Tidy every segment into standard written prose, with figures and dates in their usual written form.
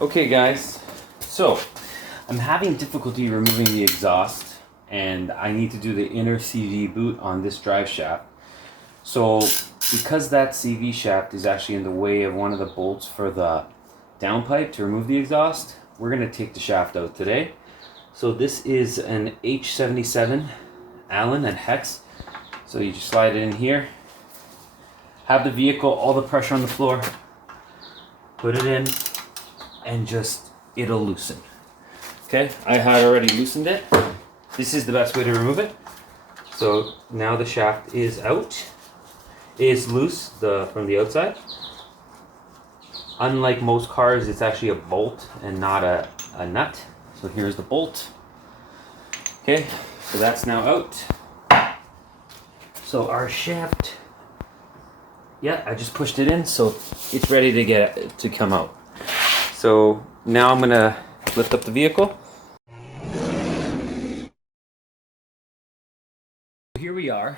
Okay guys, so I'm having difficulty removing the exhaust and I need to do the inner CV boot on this drive shaft. So because that CV shaft is actually in the way of one of the bolts for the downpipe to remove the exhaust, we're going to take the shaft out today. So this is an H77 Allen and hex. So you just slide it in here, have the vehicle, all the pressure on the floor, put it in, and just it'll loosen. Okay, I had already loosened it. This is the best way to remove it. So now the shaft is out. It is loose from the outside. Unlike most cars, it's actually a bolt and not a nut. So here's the bolt. Okay, so that's now out. So our shaft, yeah, I just pushed it in, so it's ready to come out. So now I'm gonna lift up the vehicle. Here we are.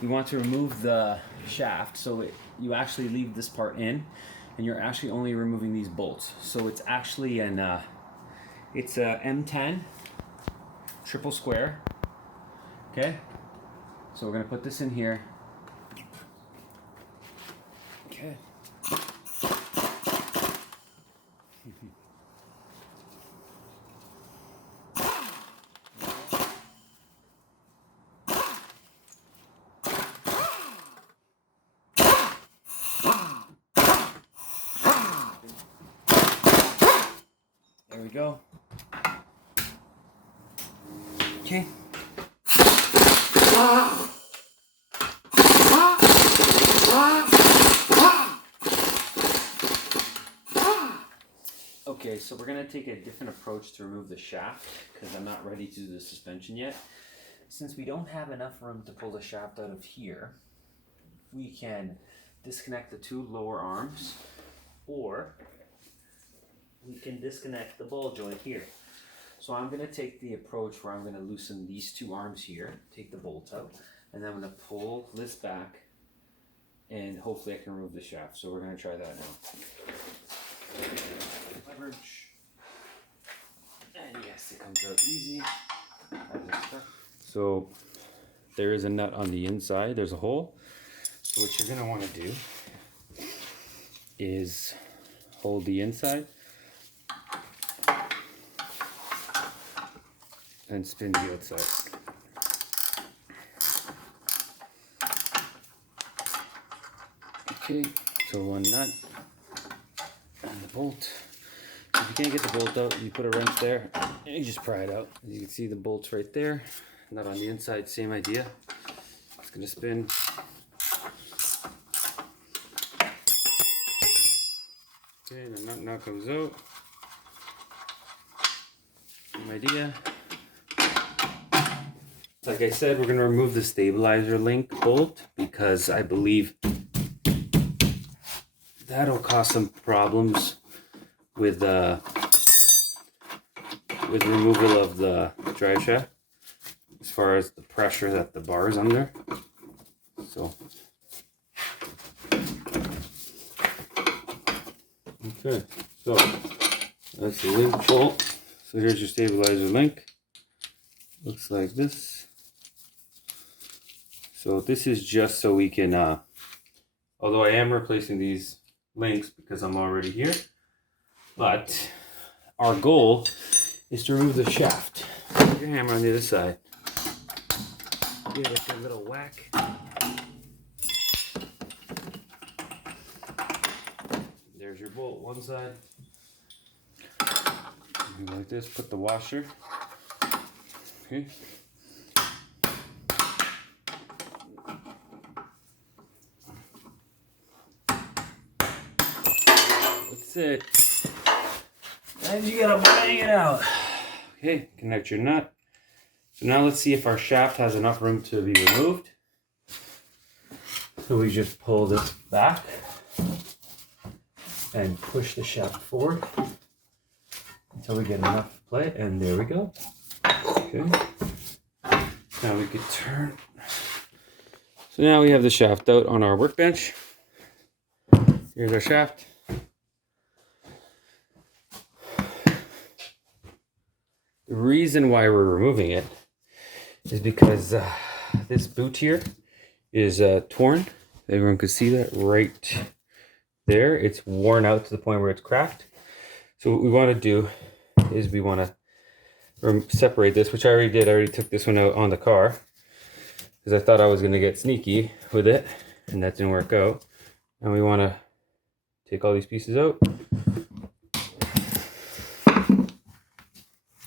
We want to remove the shaft, so you actually leave this part in, and you're actually only removing these bolts. So it's actually it's a M10 triple square. Okay. So we're gonna put this in here. Okay. There we go. Okay. Okay, so we're going to take a different approach to remove the shaft because I'm not ready to do the suspension yet. Since we don't have enough room to pull the shaft out of here, we can disconnect the two lower arms, or we can disconnect the ball joint here. So I'm going to take the approach where I'm going to loosen these two arms here, take the bolt out, and then I'm going to pull this back, and hopefully I can remove the shaft. So we're going to try that now. Leverage. And yes, it comes out easy. So there is a nut on the inside, there's a hole. So what you're going to want to do is hold the inside and spin the outside. Okay, so one nut and the bolt. If you can't get the bolt out, you put a wrench there and you just pry it out. As you can see, the bolt's right there. Nut on the inside, same idea. It's gonna spin. Okay, the nut now comes out. Same idea. Like I said, we're going to remove the stabilizer link bolt because I believe that'll cause some problems with removal of the drive shaft as far as the pressure that the bar is under. So okay, so that's the link bolt. So here's your stabilizer link. Looks like this. So this is just so we can, although I am replacing these links because I'm already here, but our goal is to remove the shaft. Put your hammer on the other side. Give it a little whack. There's your bolt, one side. Do like this, put the washer. Okay. That's it. And you gotta bang it out. Okay, connect your nut. So now let's see if our shaft has enough room to be removed. So we just pull this back and push the shaft forward until we get enough play, and there we go. Okay. Now we could turn. So now we have the shaft out on our workbench. Here's our shaft. The reason why we're removing it is because this boot here is torn. Everyone can see that right there. It's worn out to the point where it's cracked. So what we want to do is we want to separate this, which I already did. I already took this one out on the car because I thought I was going to get sneaky with it, and that didn't work out. And we want to take all these pieces out.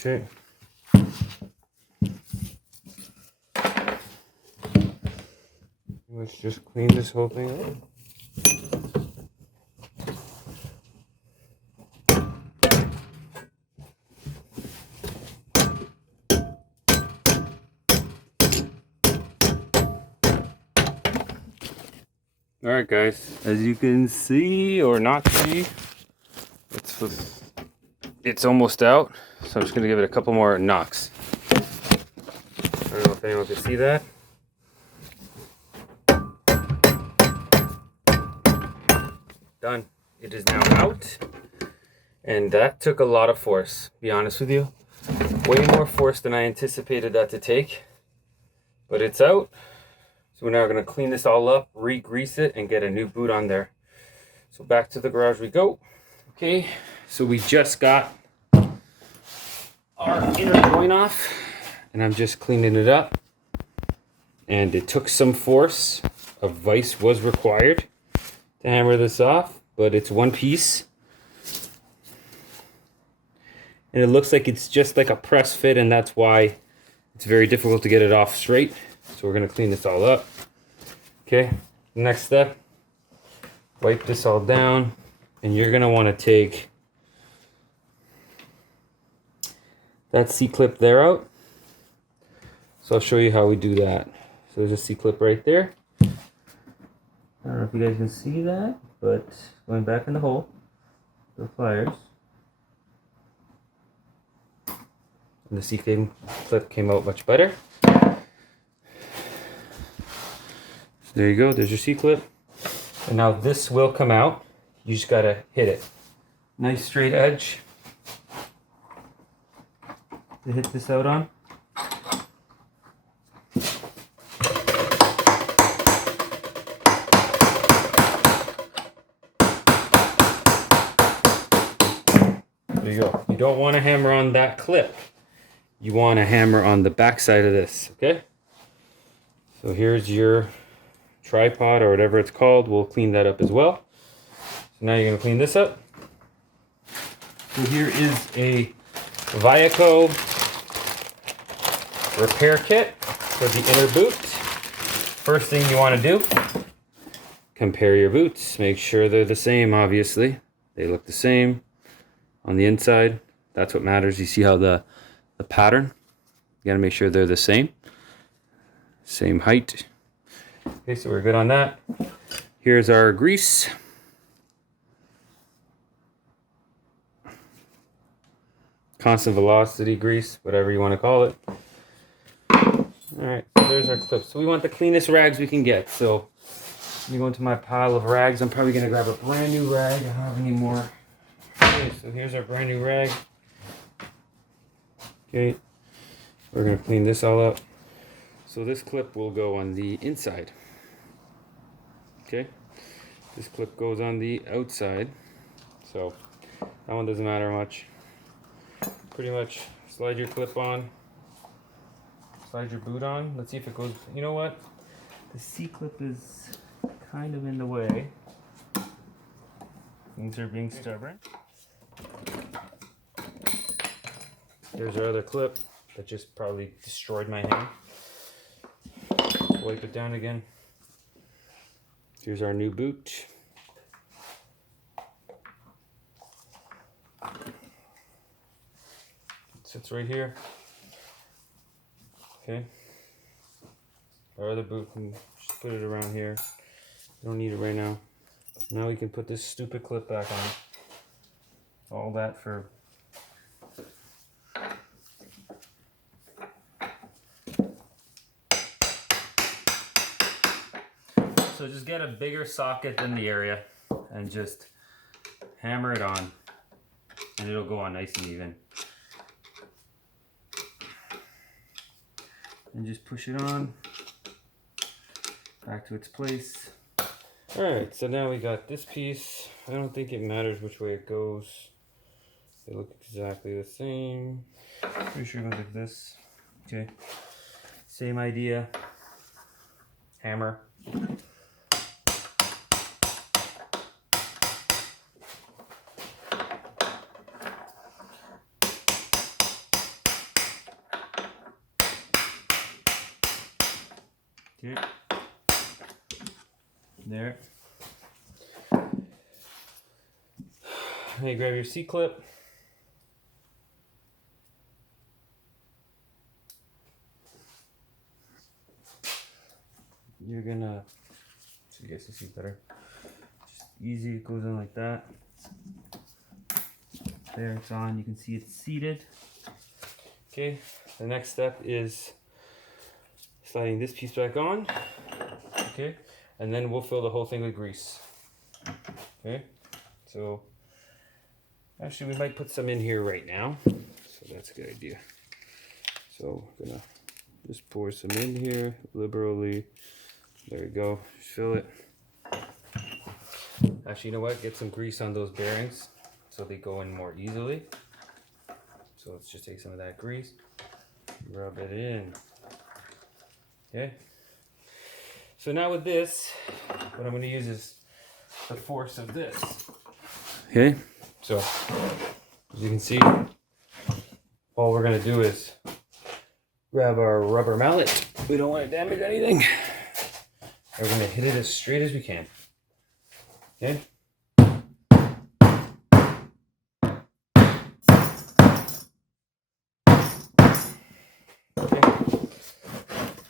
Okay. Let's just clean this whole thing up. Alright guys, as you can see or not see, it's almost out, so I'm just going to give it a couple more knocks. I don't know if anyone can see that. Done. It is now out, and that took a lot of force, to be honest with you. Way more force than I anticipated that to take, but it's out. So we're now going to clean this all up, re-grease it, and get a new boot on there. So back to the garage we go. Okay, so we just got our inner joint off, and I'm just cleaning it up. And it took some force. A vise was required to hammer this off, but it's one piece. And it looks like it's just like a press fit, and that's why it's very difficult to get it off straight. So we're going to clean this all up. Okay, next step, wipe this all down, and you're going to want to take that C-clip there out. So I'll show you how we do that. So there's a C-clip right there. I don't know if you guys can see that, but going back in the hole, the pliers. And the C-clip came out much better. There you go, there's your C-clip. And now this will come out. You just gotta hit it. Nice straight edge to hit this out on. There you go. You don't want to hammer on that clip. You want to hammer on the back side of this, okay? So here's your tripod or whatever it's called. We'll clean that up as well. So now you're going to clean this up. So here is a Viaco repair kit for the inner boot. First thing you want to do, compare your boots. Make sure they're the same, obviously. They look the same on the inside. That's what matters. You see how the pattern? You got to make sure they're the same. Same height. Okay, so we're good on that. Here's our grease. Constant velocity grease, whatever you want to call it. Alright, so there's our clips. So we want the cleanest rags we can get. So let me go into my pile of rags. I'm probably going to grab a brand new rag. I don't have any more. Okay, so here's our brand new rag. Okay, we're going to clean this all up. So this clip will go on the inside. Okay, this clip goes on the outside. So that one doesn't matter much. Pretty much slide your clip on, slide your boot on. Let's see if it goes. You know what? The C-clip is kind of in the way. Things are being stubborn. Here's our other clip that just probably destroyed my hand. Wipe it down again. Here's our new boot. It sits right here. Okay. Our other boot, can just put it around here. We don't need it right now. Now we can put this stupid clip back on. All that for so just get a bigger socket than the area and just hammer it on, and it'll go on nice and even. and just push it on back to its place. Alright, so now we got this piece. I don't think it matters which way it goes. They look exactly the same. Pretty sure it goes like this. Okay. Same idea. Hammer. Okay. There. Hey, grab your C-clip. You're gonna, so you guys can see better. Just easy, it goes in like that. There, it's on. You can see it's seated. Okay, the next step is sliding this piece back on. Okay, and then we'll fill the whole thing with grease. Okay, so actually we might put some in here right now, so that's a good idea. So we're gonna just pour some in here liberally. There you go, fill it. Actually, you know what, get some grease on those bearings so they go in more easily. So let's just take some of that grease, rub it in. Okay, so now with this, what I'm going to use is the force of this. Okay, so as you can see, all we're going to do is grab our rubber mallet. We don't want to damage anything. And we're going to hit it as straight as we can. Okay.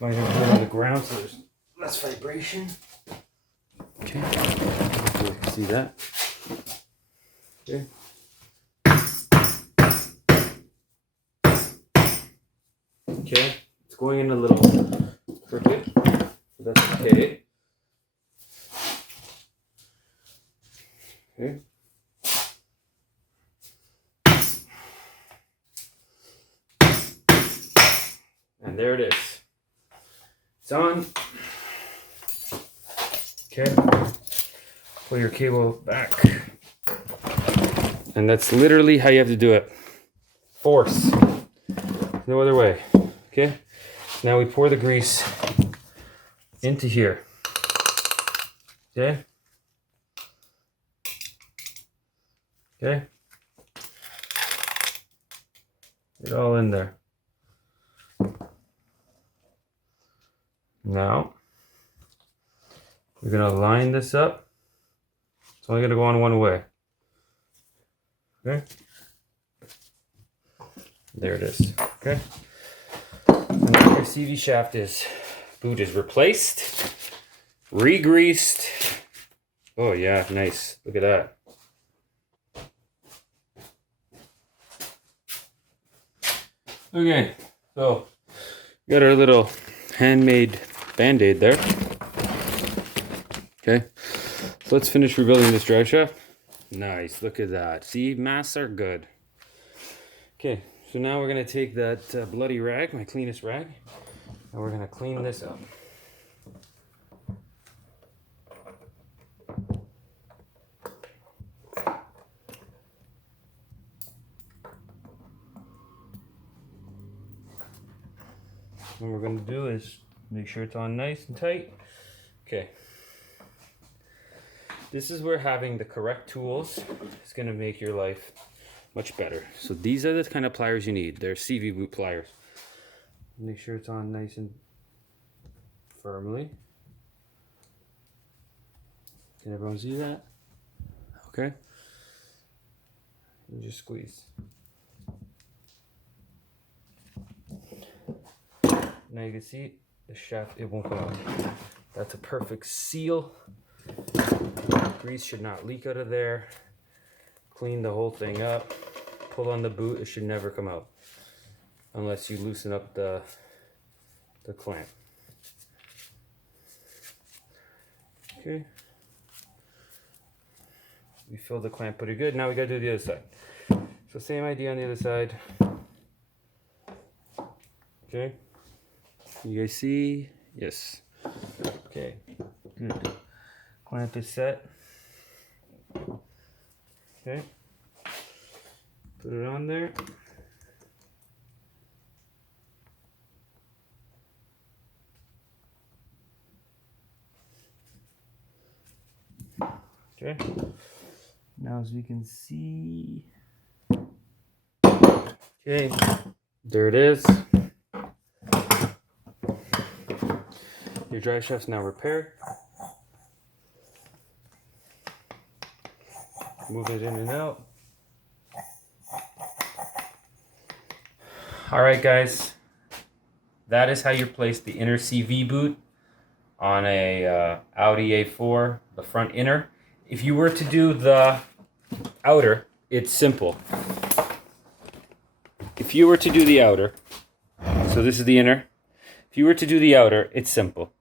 I'm going to put it on the ground so there's less vibration. Okay, you can see that. Okay. Okay, it's going in a little crooked, but that's okay. Okay. And there it is. It's on. Okay. Pull your cable back. And that's literally how you have to do it. Force. No other way. Okay. Now we pour the grease into here. Okay. Okay. Get it all in there. Now, we're going to line this up. It's only going to go on one way. Okay? There it is. Okay? And now your CV shaft boot is replaced, re-greased. Oh yeah, nice. Look at that. Okay, so we got our little handmade band-aid there. Okay, so let's finish rebuilding this drive shaft. Nice, look at that. See, masks are good. Okay, so now we're gonna take that bloody rag, my cleanest rag, and we're gonna clean this up. What we're going to do is make sure it's on nice and tight. Okay. This is where having the correct tools is going to make your life much better. So these are the kind of pliers you need. They're CV boot pliers. Make sure it's on nice and firmly. Can everyone see that? Okay. And just squeeze. Now you can see the shaft, it won't come out. That's a perfect seal. Grease should not leak out of there. Clean the whole thing up. Pull on the boot, it should never come out. Unless you loosen up the clamp. Okay. We filled the clamp pretty good. Now we gotta do the other side. So same idea on the other side. Okay. You guys see? Yes. Okay. Good. Clamp is set. Okay. Put it on there. Okay. Now as we can see. Okay. There it is. Your drive shaft's now repaired. Move it in and out. Alright guys, that is how you place the inner CV boot on a Audi A4, the front inner. If you were to do the outer, it's simple. If you were to do the outer, so this is the inner. If you were to do the outer, it's simple.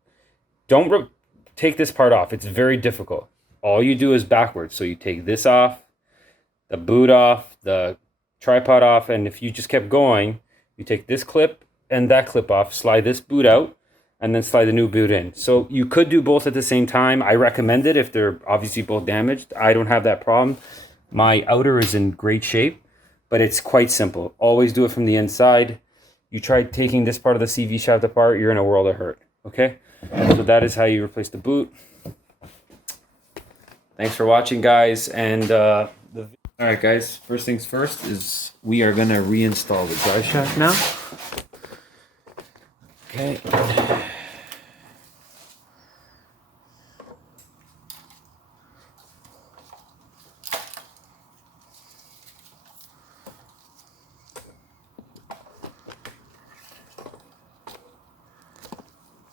Don't take this part off. It's very difficult. All you do is backwards. So you take this off, the boot off, the tripod off, and if you just kept going, you take this clip and that clip off, slide this boot out, and then slide the new boot in. So you could do both at the same time. I recommend it if they're obviously both damaged. I don't have that problem. My outer is in great shape, but it's quite simple. Always do it from the inside. You try taking this part of the CV shaft apart, you're in a world of hurt, okay? So that is how you replace the boot. Thanks for watching, guys. And all right, guys, first things first is we are gonna reinstall the drive shaft now. Okay.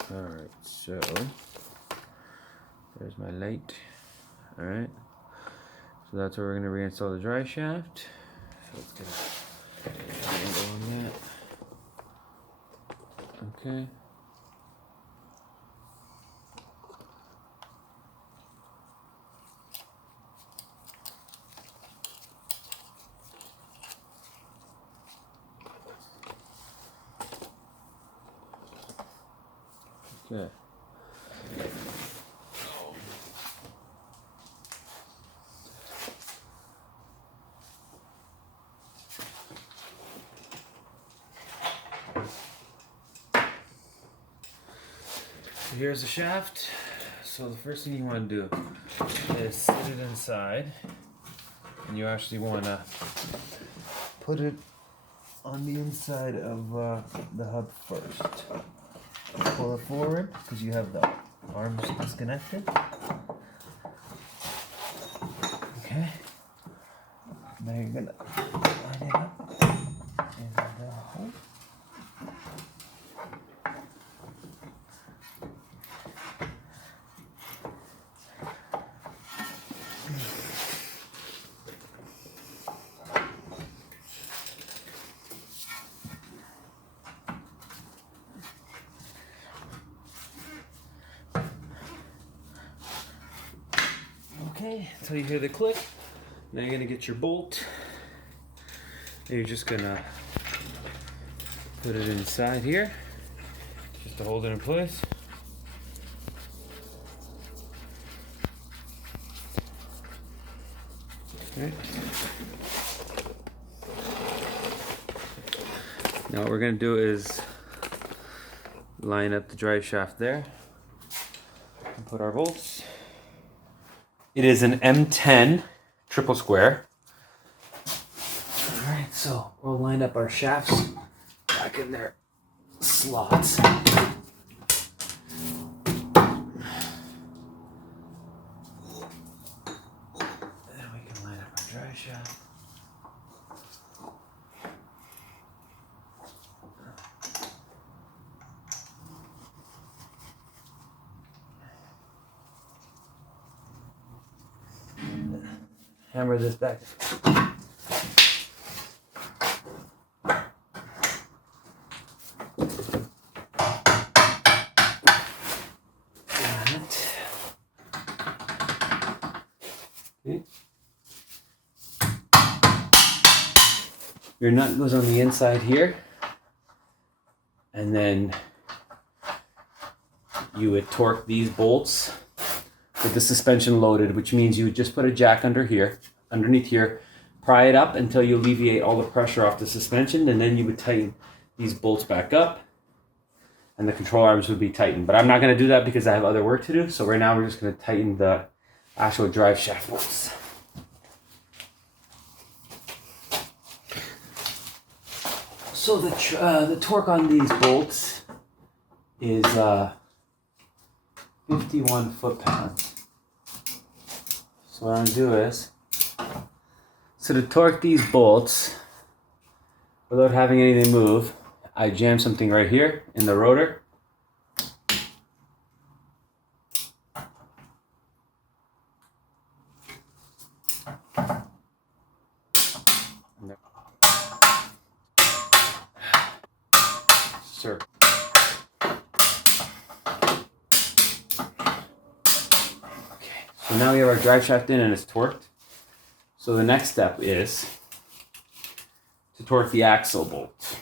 All right, so there's my light. All right. So that's where we're going to reinstall the drive shaft. So let's get an angle on that. Okay. Okay. Here's the shaft. So the first thing you want to do is sit it inside, and you actually want to put it on the inside of the hub first. Pull it forward because you have the arms disconnected. Okay. Now you're gonna line it up in the hole. Okay, until you hear the click. Now you're gonna get your bolt. And you're just gonna put it inside here, just to hold it in place. Okay. Now what we're gonna do is line up the drive shaft there and put our bolts. It is an M10 triple square. All right, so we'll line up our shafts back in their slots. Then we can line up our drive shaft. Hammer this back. Okay. Your nut goes on the inside here, and then you would torque these bolts with the suspension loaded, which means you would just put a jack underneath here, pry it up until you alleviate all the pressure off the suspension, and then you would tighten these bolts back up, and the control arms would be tightened. But I'm not going to do that because I have other work to do. So right now we're just going to tighten the actual drive shaft bolts. So the torque on these bolts is 51 foot-pounds. So what I'm going to do is, so to torque these bolts without having anything move, I jam something right here in the rotor. Sir. So now we have our drive shaft in and it's torqued. So the next step is to torque the axle bolt.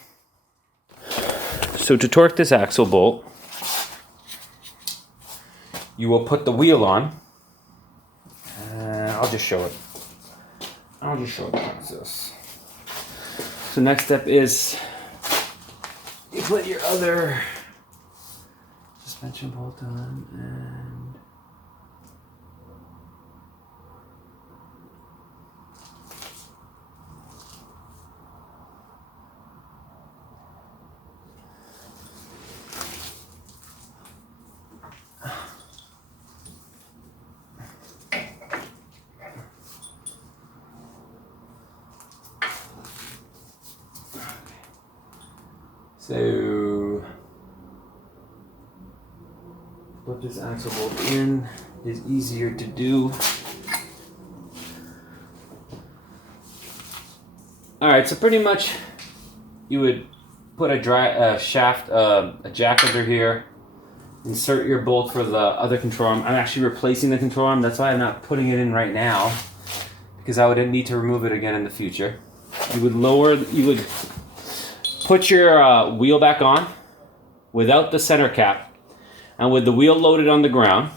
So to torque this axle bolt, you will put the wheel on. I'll just show it. Like this. So next step is you put your other suspension bolt on and so put this axle bolt in is easier to do. Alright, so pretty much you would put a jack under here, insert your bolt for the other control arm. I'm actually replacing the control arm, that's why I'm not putting it in right now, because I would need to remove it again in the future. You would put your wheel back on without the center cap and with the wheel loaded on the ground.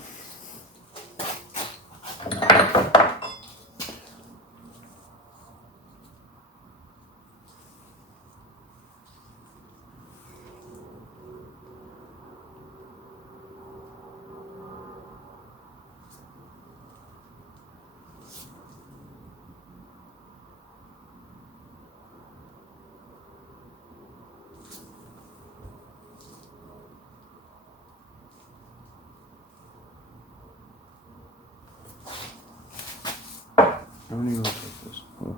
How many rolls like this? Oh.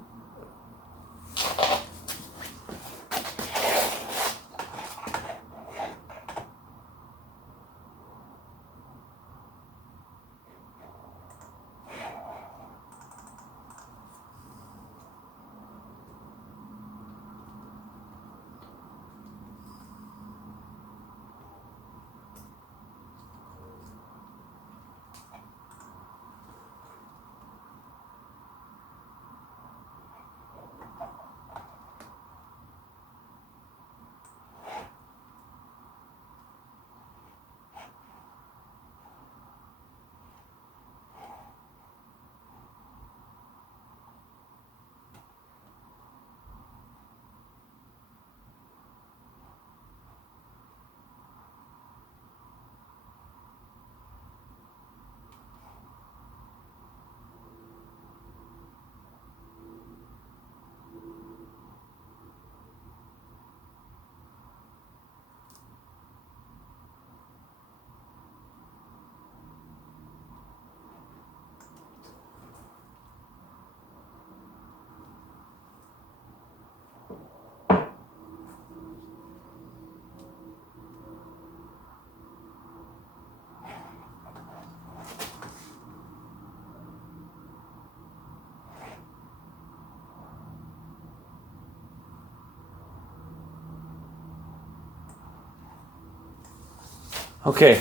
Okay,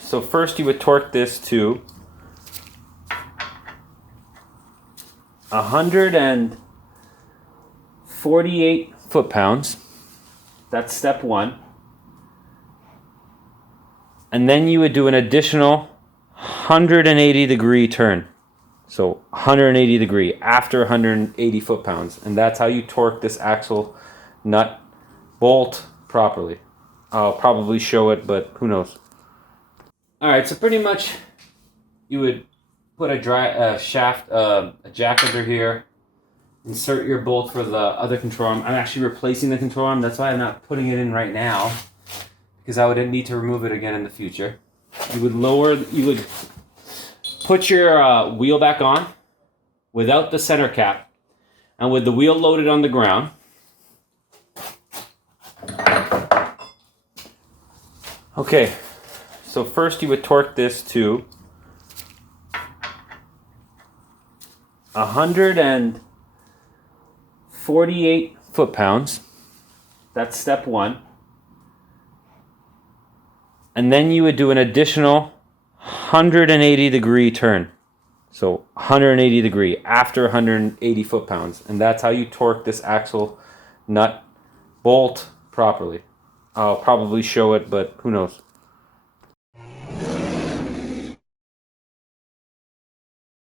so first you would torque this to 148 foot-pounds. That's step one. And then you would do an additional 180-degree turn. So 180 degree after 180 foot-pounds. And that's how you torque this axle nut bolt properly. I'll probably show it, but who knows. Alright, so pretty much you would put a jack under here, insert your bolt for the other control arm. I'm actually replacing the control arm, that's why I'm not putting it in right now, because I would need to remove it again in the future. You would put your wheel back on without the center cap and with the wheel loaded on the ground. Okay, so first you would torque this to 148 foot-pounds. That's step one. And then you would do an additional 180-degree turn. So 180 degree after 180 foot-pounds. And that's how you torque this axle nut bolt properly. I'll probably show it, but who knows.